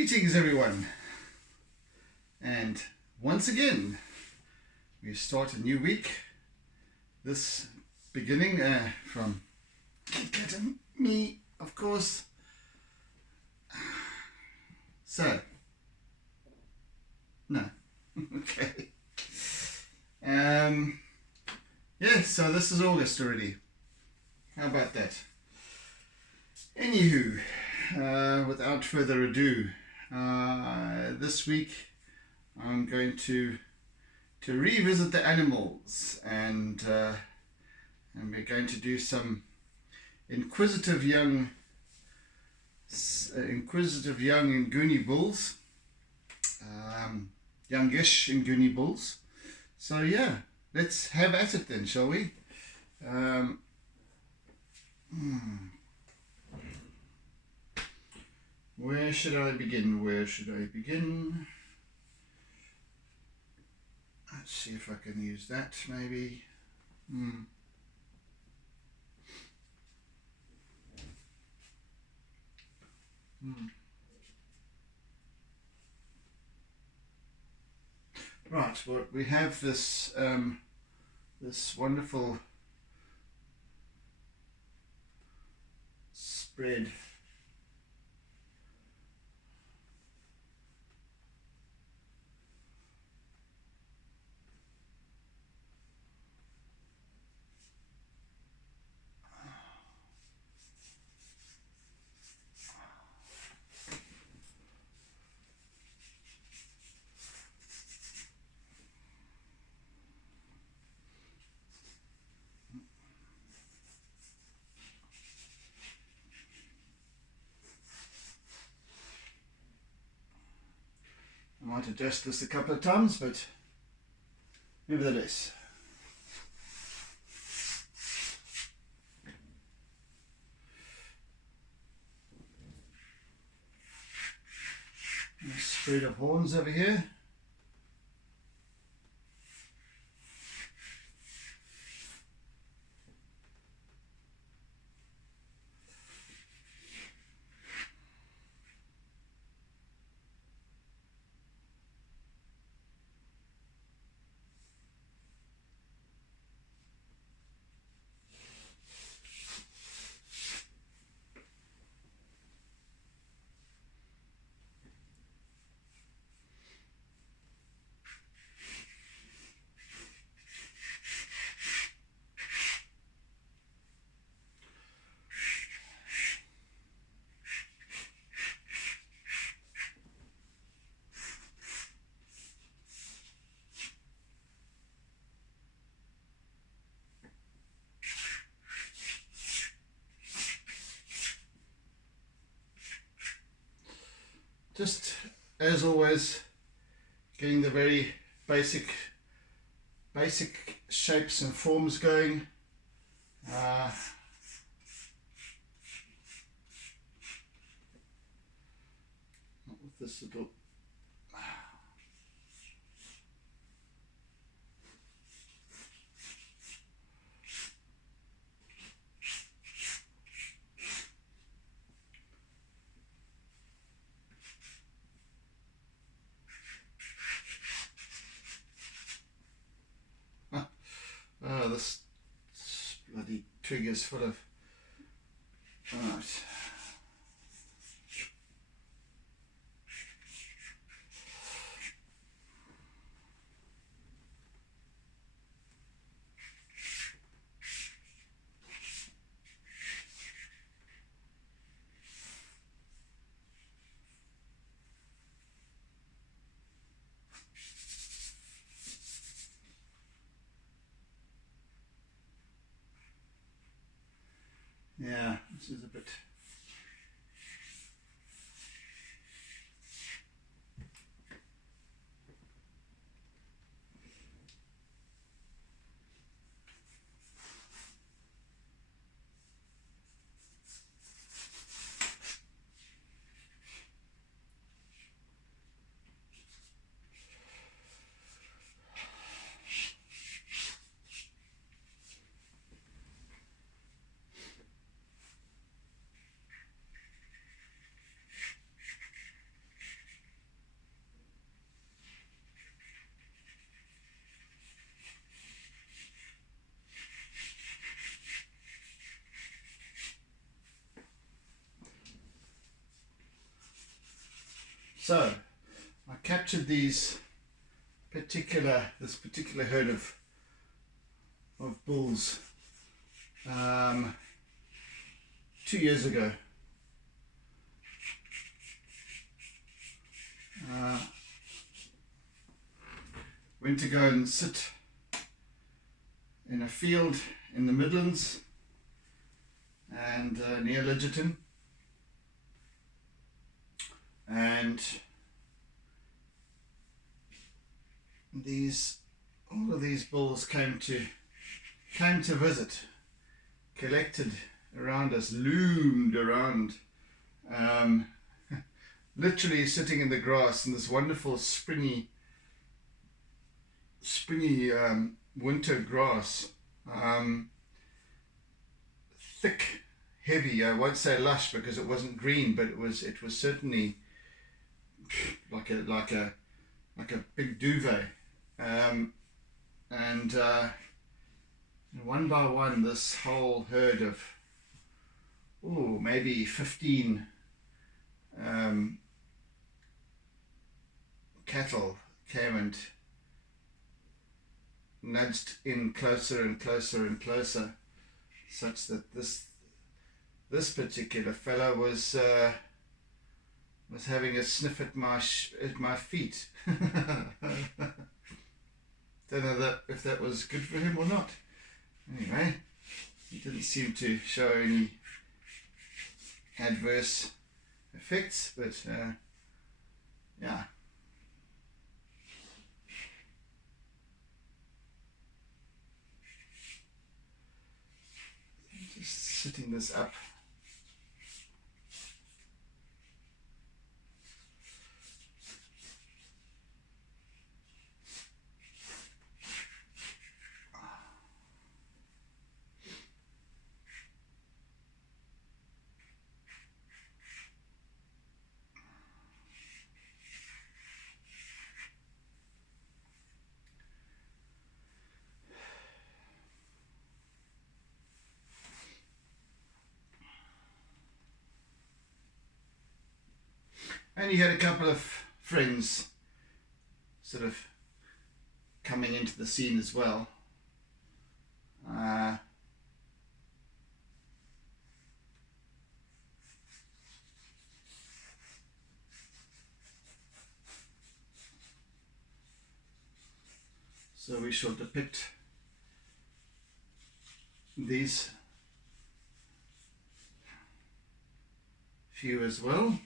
Greetings everyone, and once again we start a new week, this beginning from Kit and me, of course. So, no, okay. Yeah, so this is August already. How about that? Anywho, without further ado, this week I'm going to revisit the animals, and we're going to do some inquisitive young Nguni bulls, youngish Nguni bulls. So yeah, let's have at it then, shall we? Where should I begin? Let's see if I can use that, maybe. Right, well, we have this this wonderful spread . I might adjust this a couple of times, but nevertheless. A spread of horns over here. Just as always, getting the very basic shapes and forms going. Not with this little. Oh, this bloody twig is full of. Right. Yeah, this is a bit. So I captured this particular herd of bulls 2 years ago. Went to go and sit in a field in the Midlands and near Lidgerton, and all of these bulls came to visit, collected around us, loomed around, literally sitting in the grass in this wonderful springy winter grass, thick, heavy. I won't say lush because it wasn't green, but it was certainly like a big duvet, and one by one this whole herd of maybe 15 cattle came and nudged in closer and closer and closer, such that this particular fellow was having a sniff at my feet. Don't know if that was good for him or not. Anyway, he didn't seem to show any adverse effects, but yeah. Just sitting this up. And he had a couple of friends sort of coming into the scene as well. So we shall depict these few as well.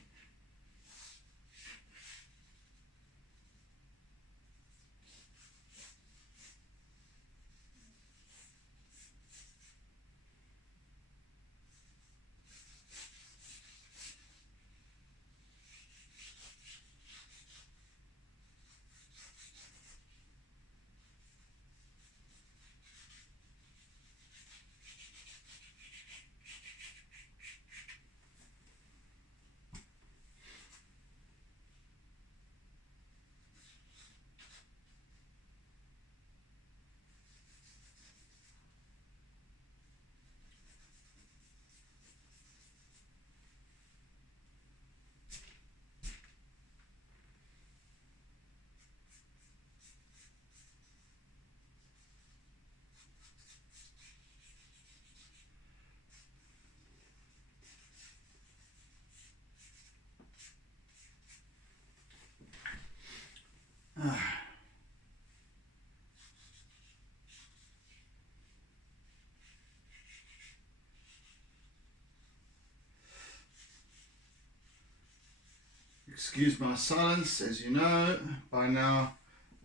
Excuse my silence, as you know by now,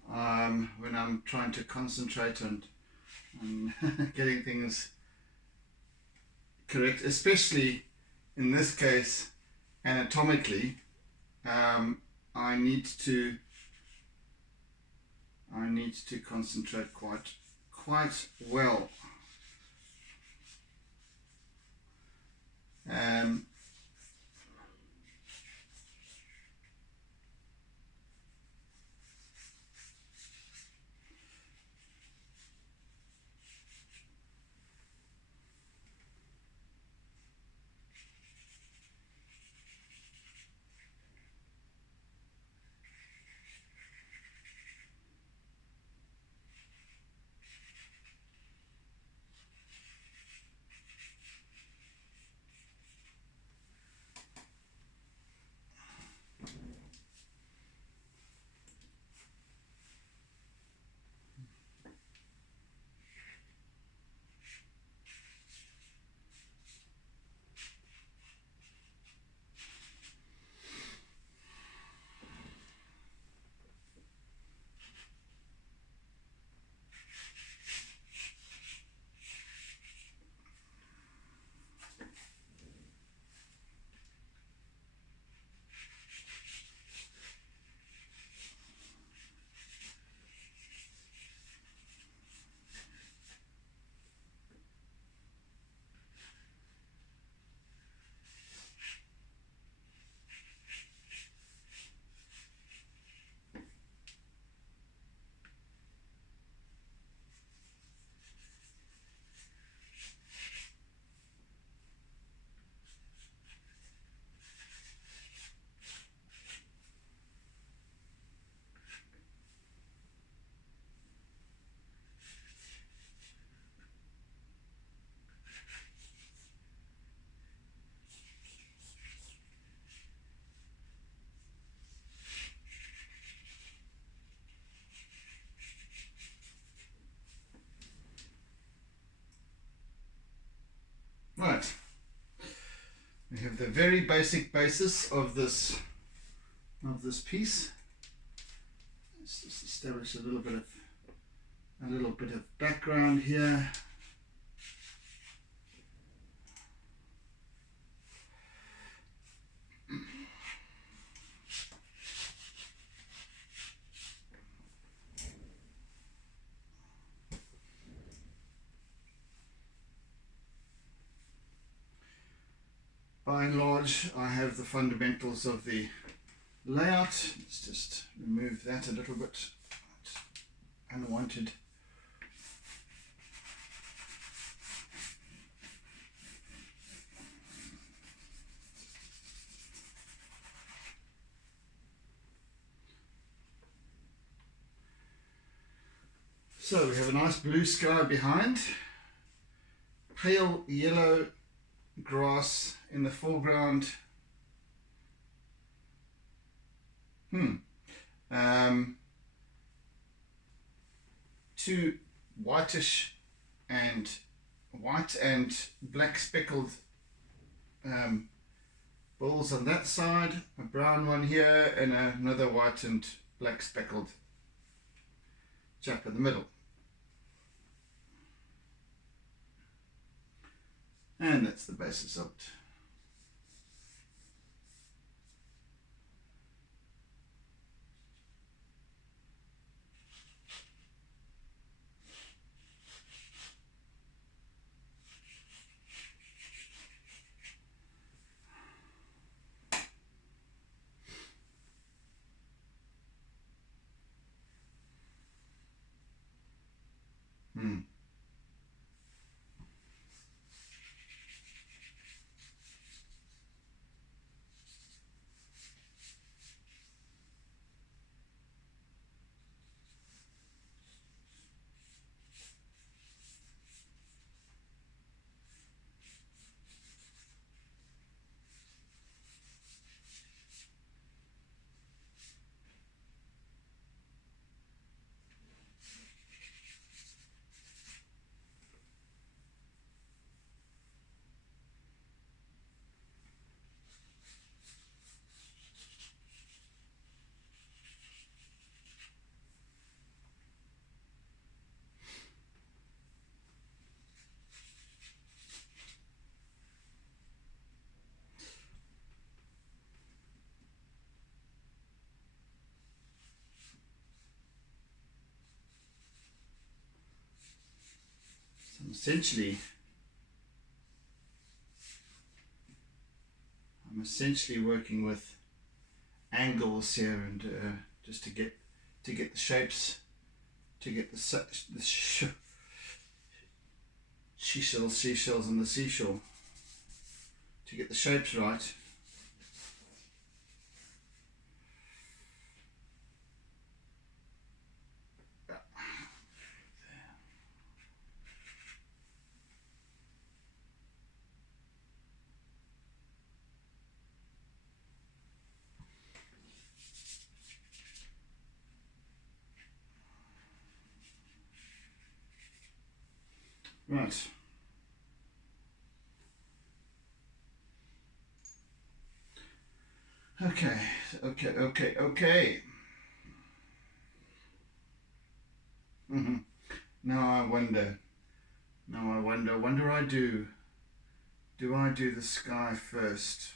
when I'm trying to concentrate on getting things correct, especially in this case anatomically. I need to concentrate quite well. Right. We have the very basic basis of this piece. Let's just establish a little bit of background here. By and large, I have the fundamentals of the layout. Let's just remove that a little bit. Unwanted. So we have a nice blue sky behind, pale yellow grass in the foreground. Two white and black speckled bulls on that side, a brown one here, and another white and black speckled chap in the middle. And that's the basis of it. I'm essentially working with angles here, and just to get the shapes, to get the seashells on the seashore, to get the shapes right. Right. Okay. Now I wonder. Do I do the sky first?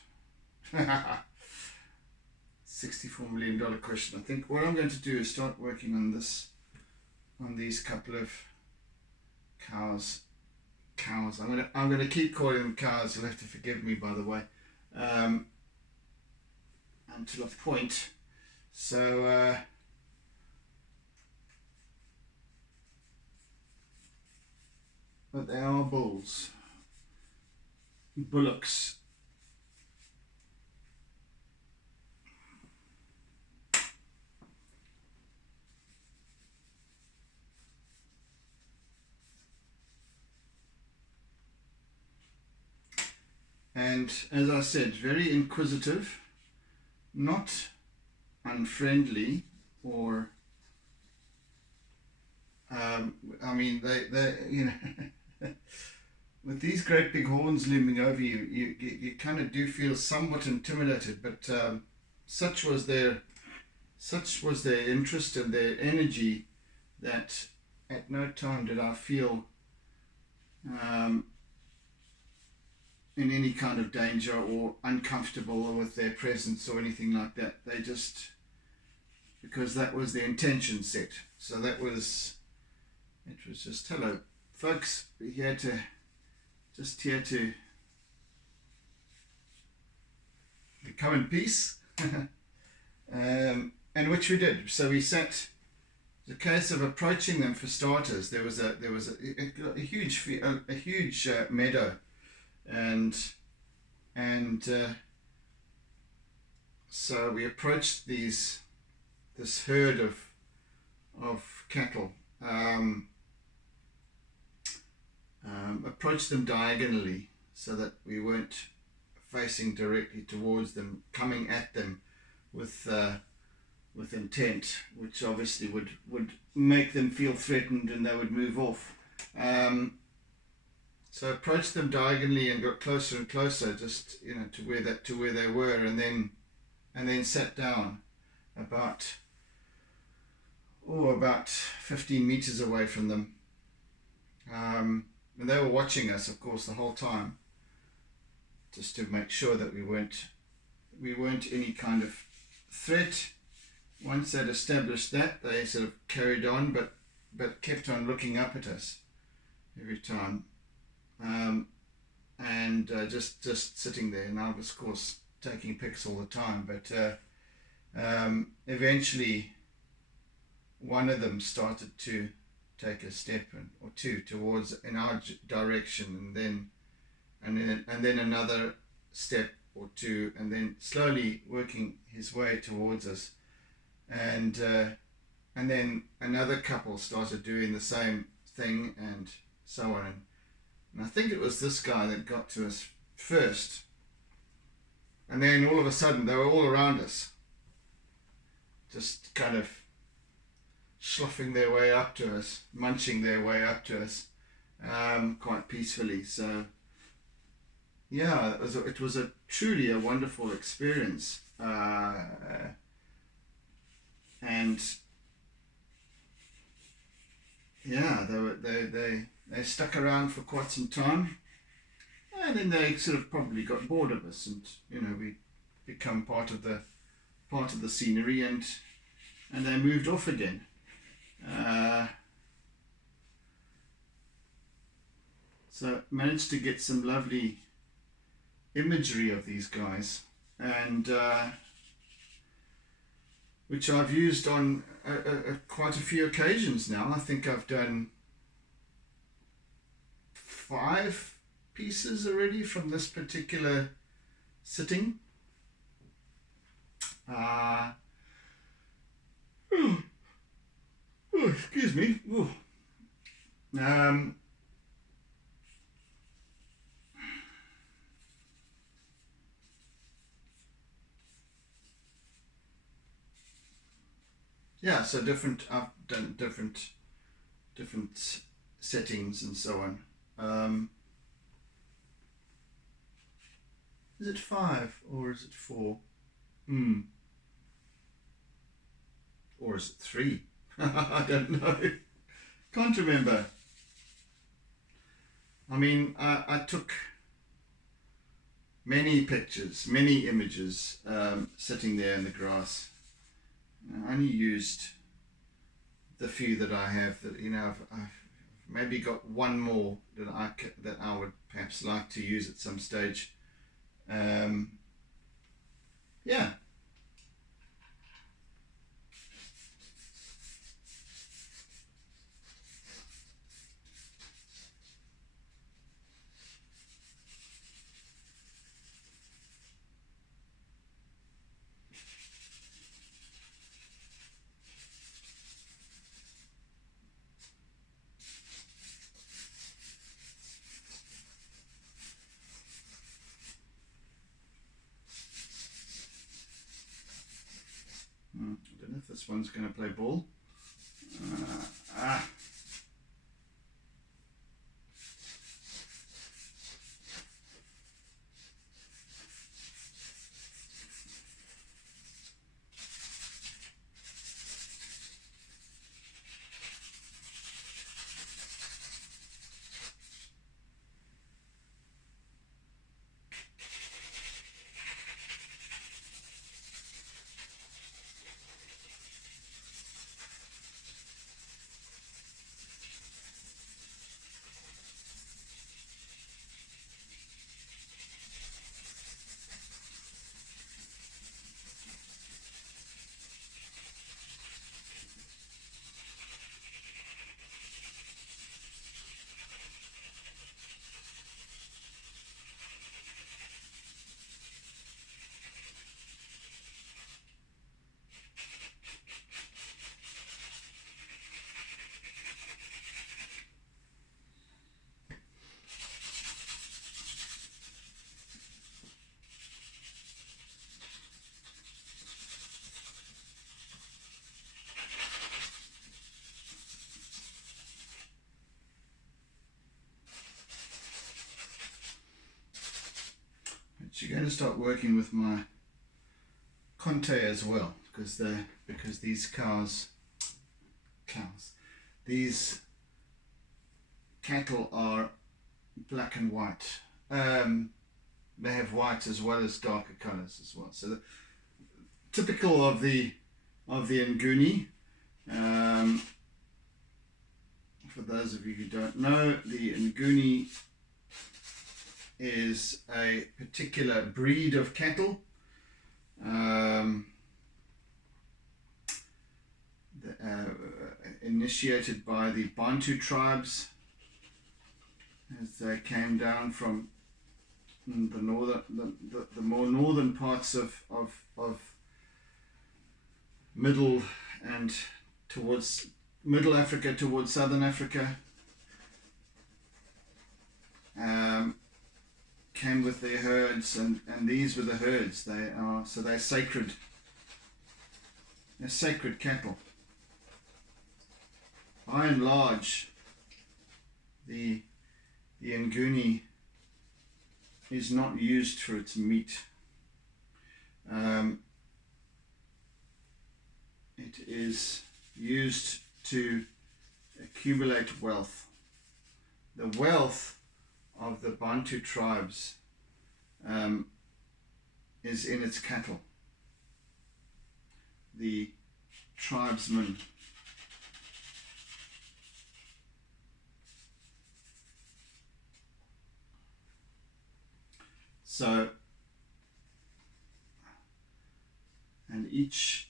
$64 million question. I think what I'm going to do is start working on these couple of cows. I'm gonna keep calling them cows. You'll have to forgive me, by the way. Until a point. So but they are bullocks. And as I said, very inquisitive, not unfriendly, or I mean, they you know with these great big horns looming over you, you kind of do feel somewhat intimidated. But such was their interest and their energy that at no time did I feel in any kind of danger or uncomfortable with their presence or anything like that. They just, because that was the intention set. So it was just, hello folks, we're here to come in peace. And which we did. So we sat. The case of approaching them for starters. There was a huge meadow, and so we approached this herd of cattle. Approached them diagonally so that we weren't facing directly towards them, coming at them with intent, which obviously would make them feel threatened and they would move off. So approached them diagonally and got closer and closer, just to where they were, and then sat down about 15 meters away from them. And they were watching us, of course, the whole time, just to make sure that we weren't any kind of threat. Once they'd established that, they sort of carried on, but kept on looking up at us every time, and just sitting there. And I was, of course, taking pics all the time. But eventually, one of them started to take a step or two towards in our direction, and then another step or two, and then slowly working his way towards us. And then another couple started doing the same thing, and so on. And I think it was this guy that got to us first. And then all of a sudden, they were all around us, just kind of sloughing their way up to us, munching their way up to us, quite peacefully. So, yeah, it was truly a wonderful experience. And yeah, they stuck around for quite some time, and then they sort of probably got bored of us, and we become part of the scenery, and they moved off again. So managed to get some lovely imagery of these guys, and which I've used on quite a few occasions now. I think I've done 5 pieces already from this particular sitting. Excuse me. Yeah, so I've done different settings and so on. Is it 5 or is it 4? Or is it 3? I don't know. Can't remember. I mean, I took many pictures, many images, sitting there in the grass. I only used the few that I have. That I've maybe got one more that I would perhaps like to use at some stage. Yeah. I don't know if this one's going to play ball. you're going to start working with my Conte as well, because these these cattle are black and white. They have white as well as darker colors as well. So typical of the Nguni. For those of you who don't know, the Nguni is a particular breed of cattle. Initiated by the Bantu tribes as they came down from the more northern parts of middle and towards Middle Africa, towards Southern Africa. Came with their herds, and these were the herds. They're sacred. They're sacred cattle. By and large, the Nguni is not used for its meat. It is used to accumulate wealth. The wealth of the Bantu tribes is in its cattle. The tribesmen and each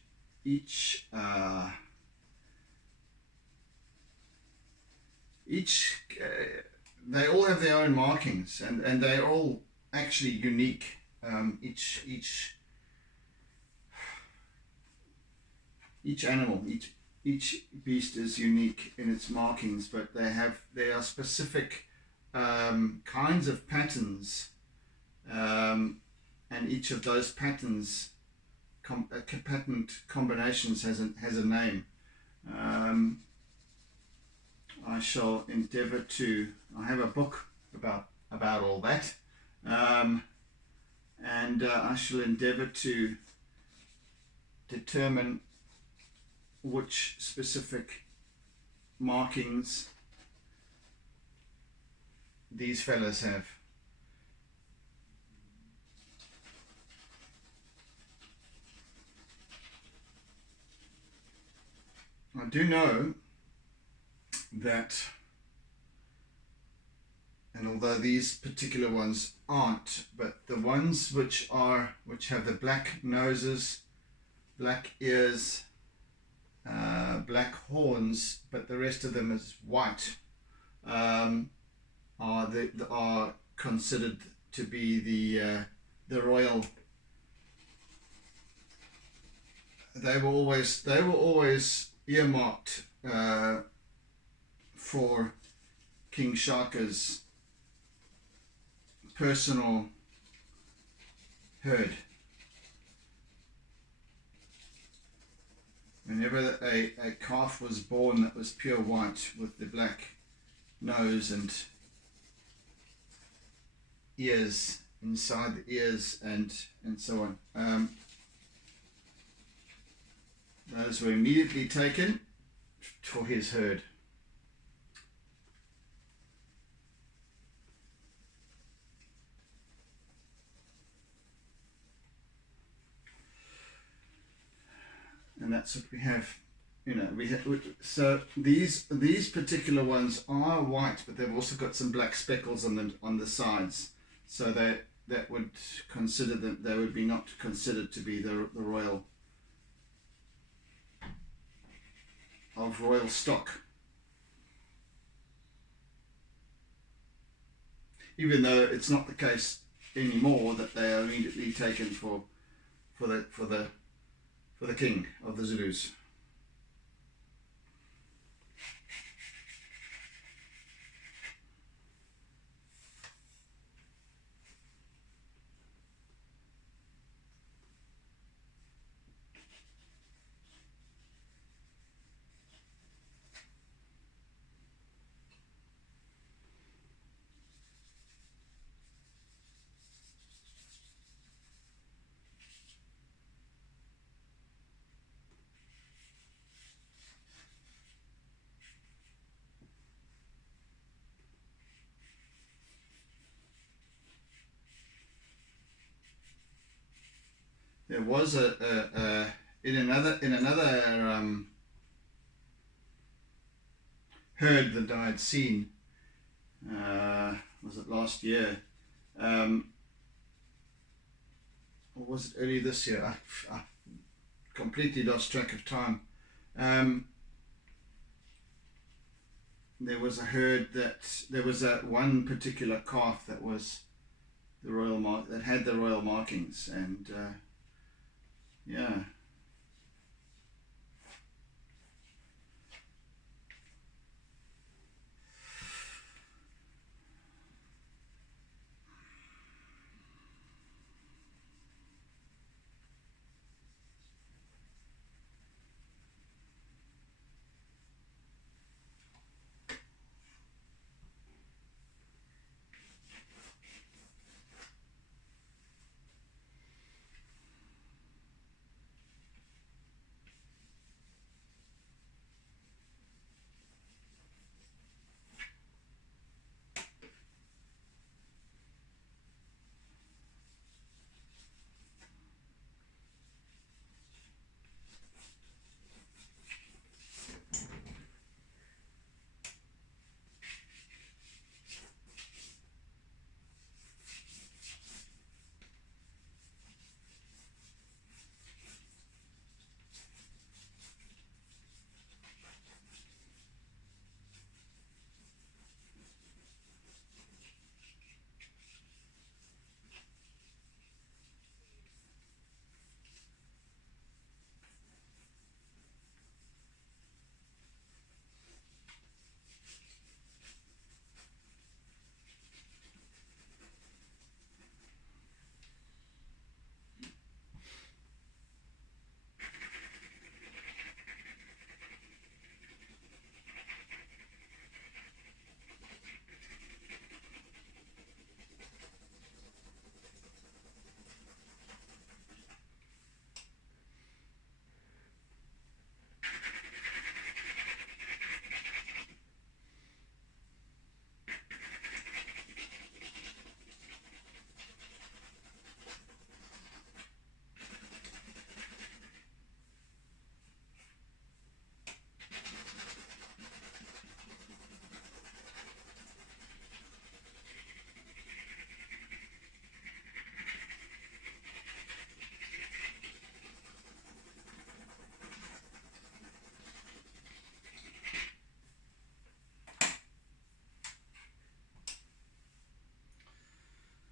they all have their own markings, and they're all actually unique. Each animal, each beast is unique in its markings, but there are specific kinds of patterns, and each of those patterns, pattern combinations has a name. I shall endeavour to. I have a book about all that, and I shall endeavour to determine which specific markings these fellas have. I do know that, and although these particular ones aren't, but the ones which have the black noses, black ears, black horns, but the rest of them is white, are considered to be the royal. They were always earmarked for King Shaka's personal herd. Whenever a calf was born that was pure white with the black nose and ears inside the ears and so on, those were immediately taken for his herd. And that's what we have. So these particular ones are white, but they've also got some black speckles on the sides. So that would consider them. They would be not considered to be the royal of royal stock. Even though it's not the case anymore that they are immediately taken for the king of the Zulus. there was in another herd that I had seen. Was it last year? Or was it early this year? I completely lost track of time. There was a herd there was a one particular calf that was the royal that had the royal markings, and yeah.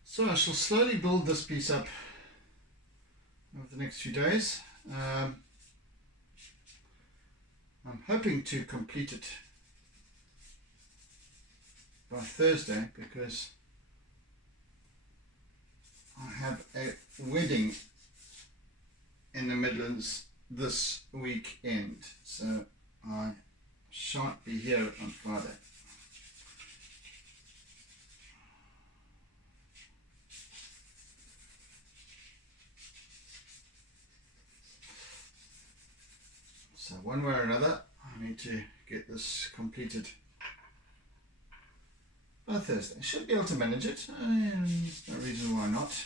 So I shall slowly build this piece up over the next few days. I'm hoping to complete it by Thursday, because I have a wedding in the Midlands this weekend, so I shan't be here on Friday. So one way or another, I need to get this completed by Thursday. I should be able to manage it. There's no reason why not.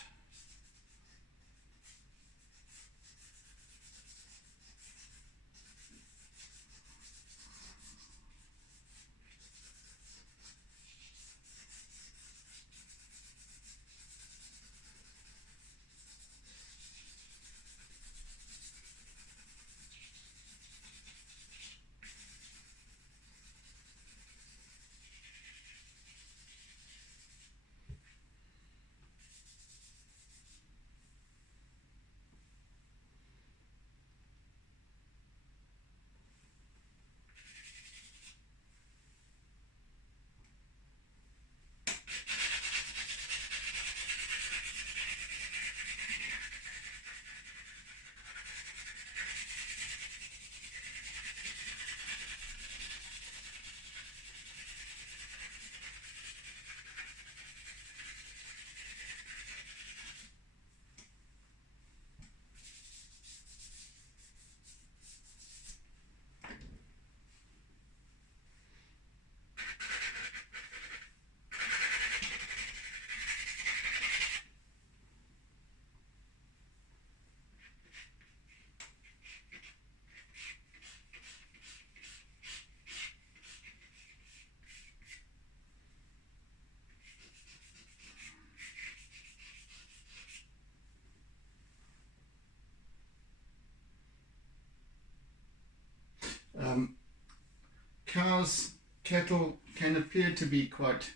cow's cattle can appear to be quite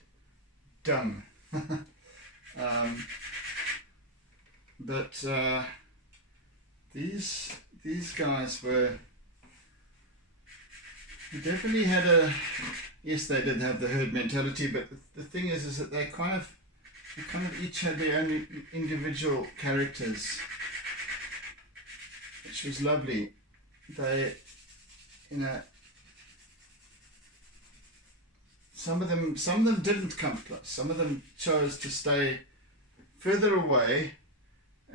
dumb. But these guys were, they definitely had a, yes, they did have the herd mentality, but the thing is that they kind of each had their own individual characters, which was lovely. They, you know, some of them didn't come close. Some of them chose to stay further away.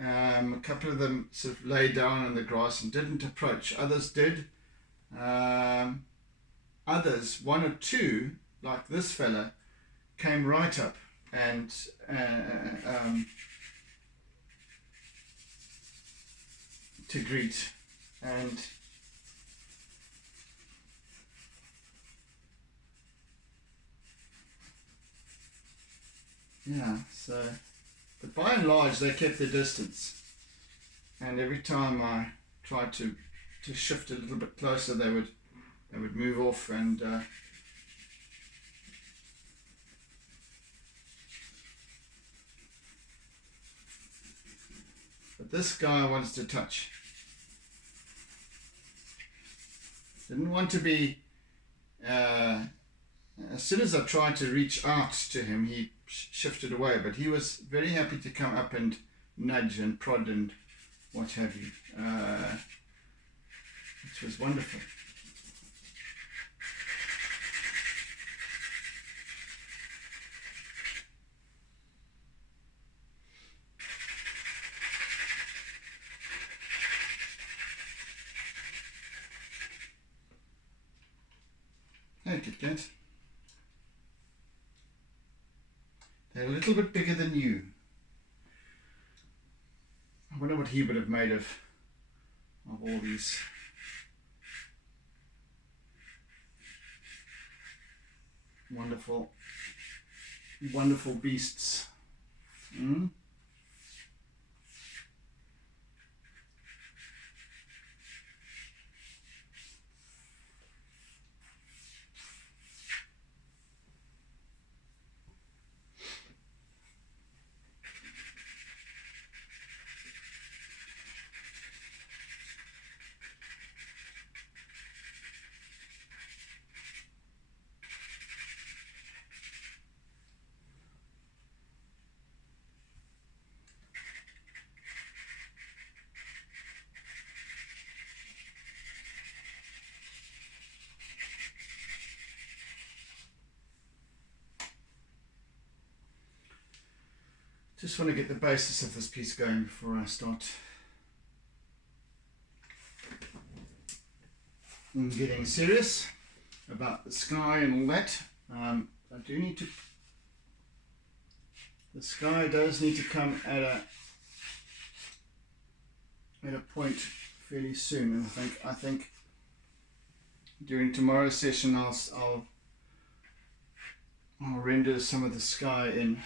A couple of them sort of lay down in the grass and didn't approach. Others did. Others, one or two, like this fella, came right up and to greet. And yeah, so, but by and large they kept their distance, and every time I tried to shift a little bit closer, they would move off. And but this guy wants to touch. Didn't want to be, as soon as I tried to reach out to him, he shifted away, but he was very happy to come up and nudge and prod and what have you, which was wonderful. Hey, Kit Kat. They're a little bit bigger than you. I wonder what he would have made of all these wonderful, wonderful beasts. Mm? Just want to get the basis of this piece going before I start getting serious about the sky and all that. I do need to, the sky does need to come at a point fairly soon, and I think during tomorrow's session I'll render some of the sky in.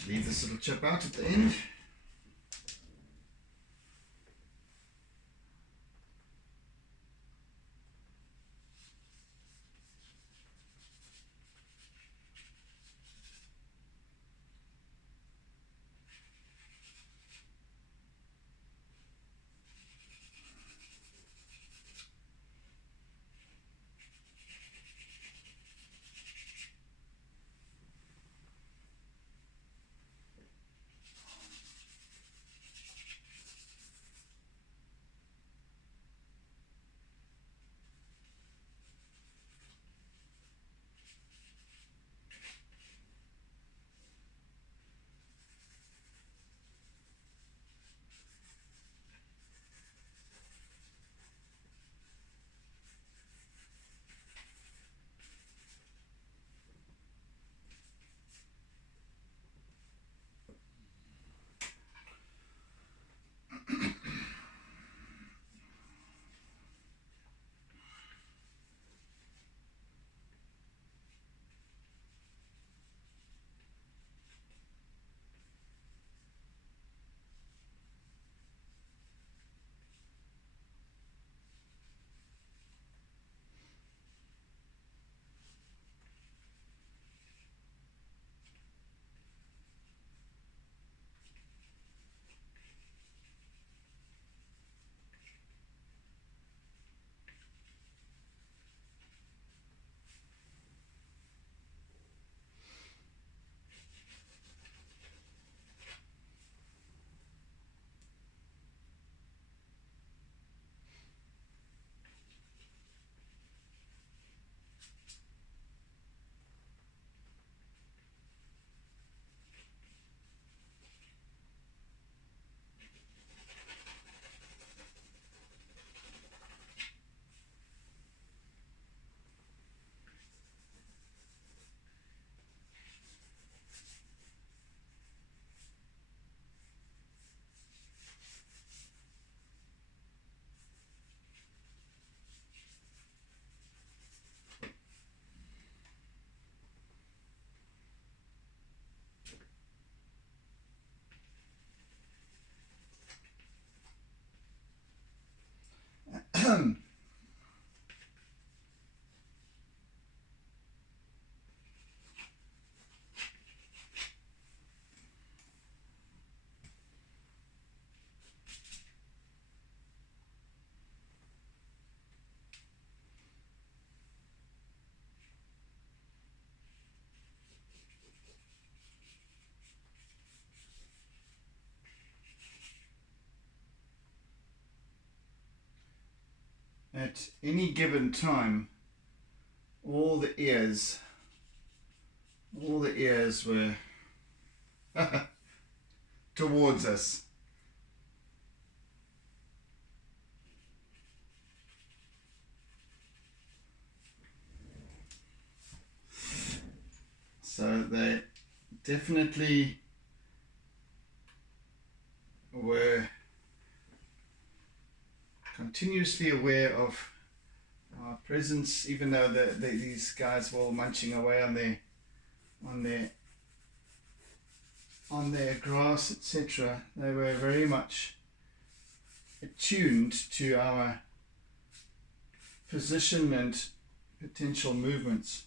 to leave this little chip out at the end. At any given time, all the ears were towards us. So they definitely were continuously aware of our presence, even though these guys were all munching away on their grass, etc. They were very much attuned to our position and potential movements.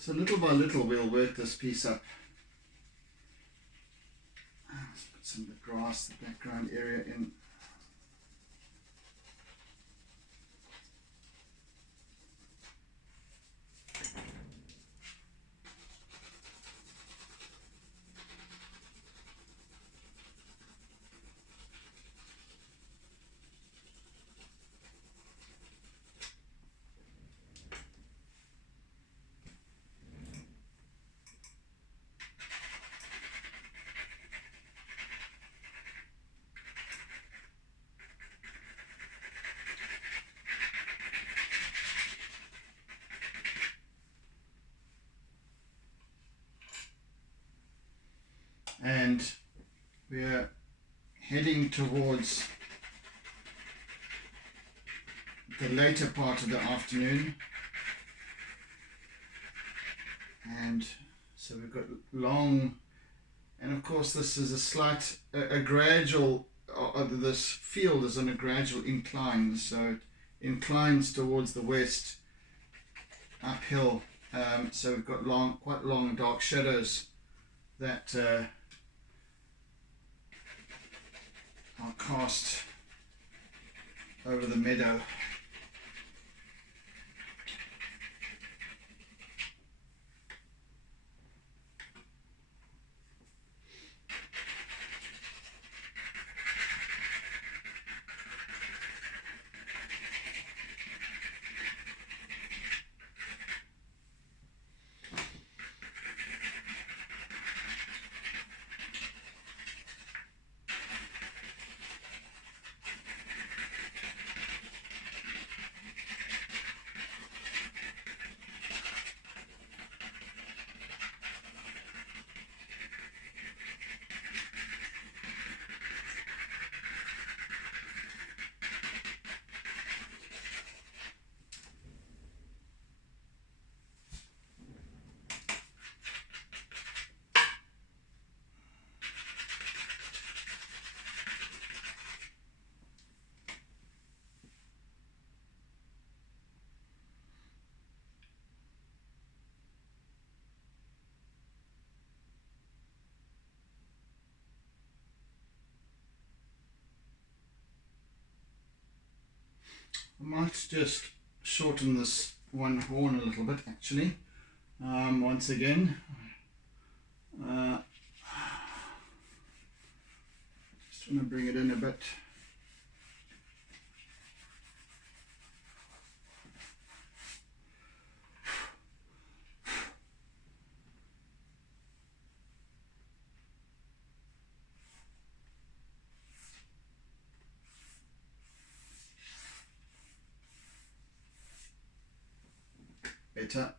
So little by little we'll work this piece up. Let's put some of the grass, the background area in. And we're heading towards the later part of the afternoon, and so we've got long, and of course this is a gradual, this field is on a gradual incline, so it inclines towards the west uphill, so we've got quite long dark shadows that are cast over the meadow. I might just shorten this one horn a little bit actually, once again. Just want to bring it in a bit. Better.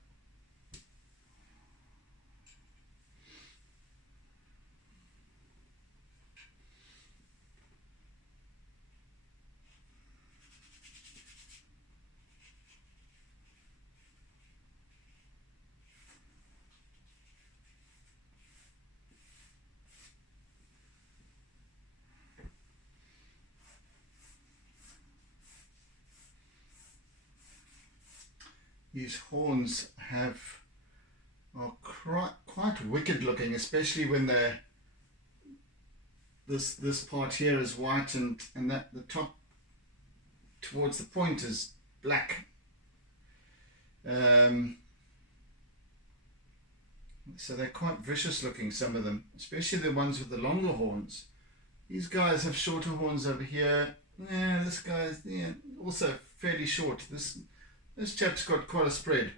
These horns are quite wicked looking, especially when they're this part here is white and that the top towards the point is black. So they're quite vicious looking, some of them, especially the ones with the longer horns. These guys have shorter horns over here. Yeah, this guy's also fairly short. This chap's got quite a spread.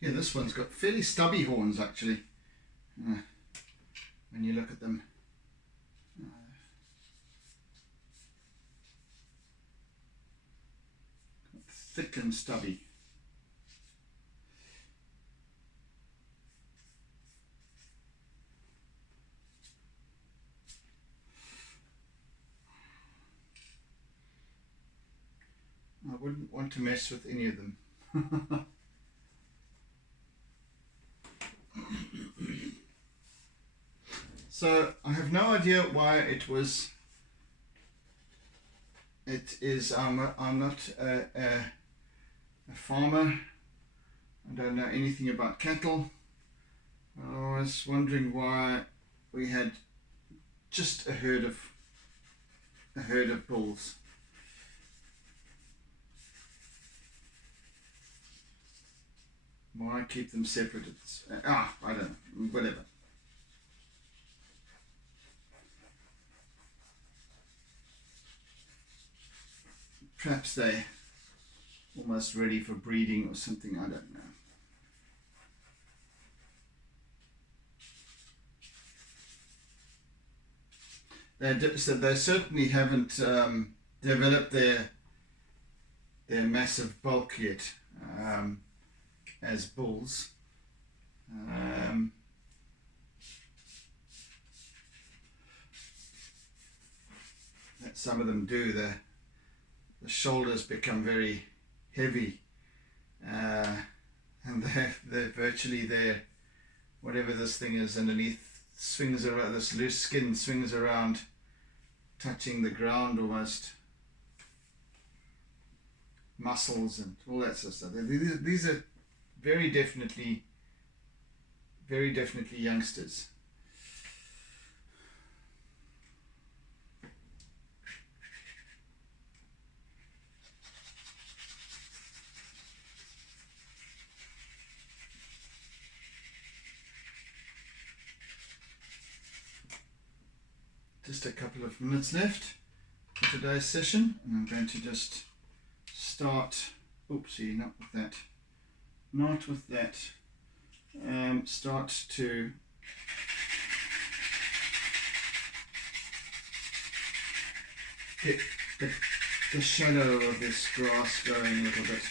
Yeah, this one's got fairly stubby horns actually, when you look at them. Thick and stubby. I wouldn't want to mess with any of them. So I have no idea why it is. I'm not a farmer. I don't know anything about cattle. I was wondering why we had just a herd of bulls. Why keep them separate? I don't know. Whatever. Perhaps they're almost ready for breeding or something. I don't know. So they certainly haven't developed their massive bulk yet as bulls. That some of them do. The shoulders become very heavy, and they're virtually there. Whatever this thing is underneath swings around. This loose skin swings around, touching the ground almost. Muscles and all that sort of stuff. These are very definitely youngsters. Just a couple of minutes left for today's session, and I'm going to just start, oopsie, not with that, not with that, start to get the shadow of this grass going a little bit.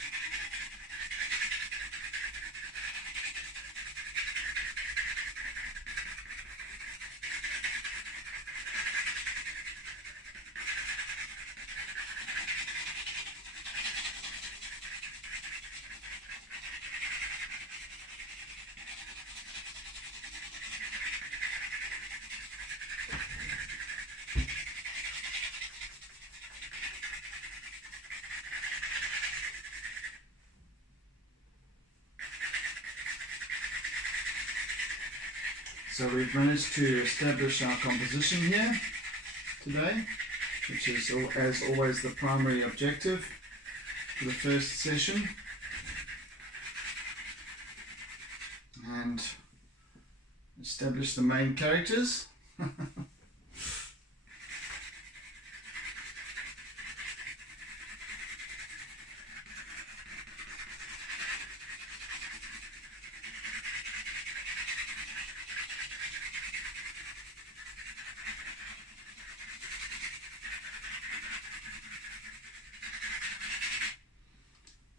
So we've managed to establish our composition here today, which is, as always, the primary objective for the first session. And establish the main characters.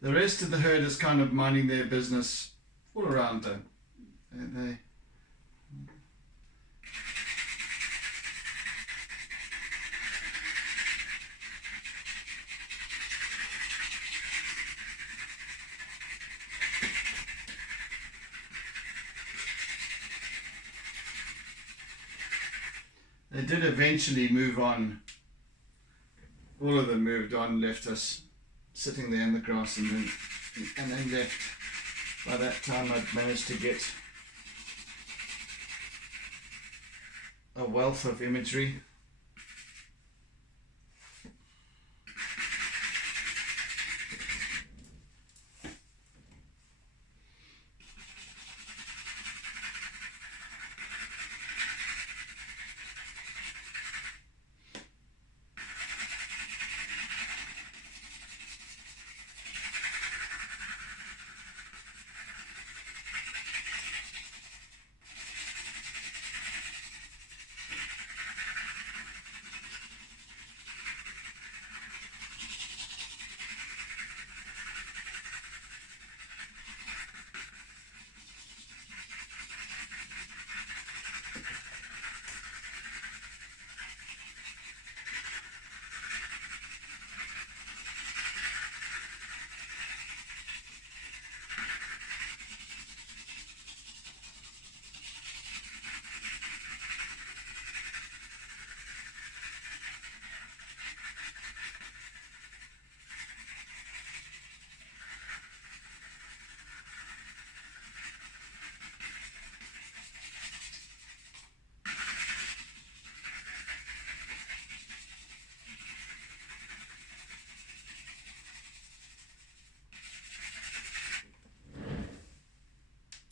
The rest of the herd is kind of minding their business all around them. They did eventually move on. All of them moved on, left us sitting there in the grass, and then left. By that time I'd managed to get a wealth of imagery.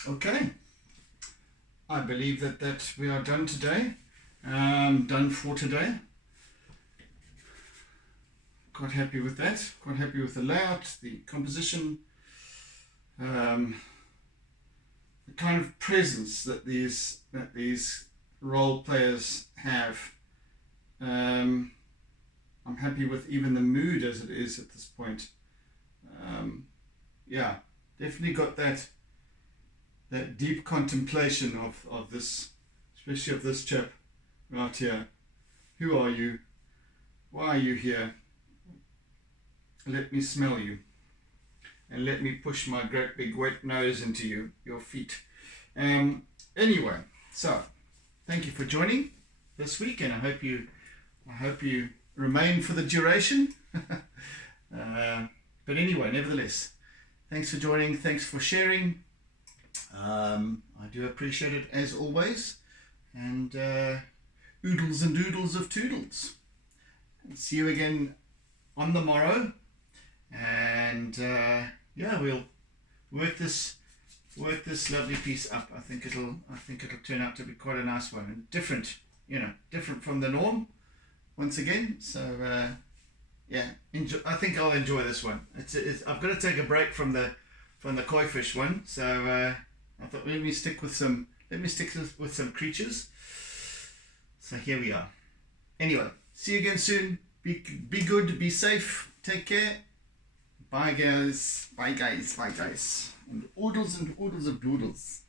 Okay, I believe that we are done today, done for today. Quite happy with that, quite happy with the layout, the composition, the kind of presence that these role players have. I'm happy with even the mood as it is at this point. Yeah, definitely got that deep contemplation of this, especially of this chap right here. Who are you? Why are you here? Let me smell you, and let me push my great big wet nose into your feet. Anyway, so thank you for joining this week, and I hope you remain for the duration. But anyway, nevertheless, thanks for joining. Thanks for sharing. I do appreciate it as always, and oodles and doodles of toodles. And see you again on the morrow, and yeah, we'll work this lovely piece up. I think it'll turn out to be quite a nice one, and different from the norm once again. So yeah, I think I'll enjoy this one. I've got to take a break from the koi fish one, so I thought let me stick with some creatures. So here we are. Anyway, see you again soon. Be good, be safe, take care. Bye guys, bye guys, bye guys, and oodles of doodles.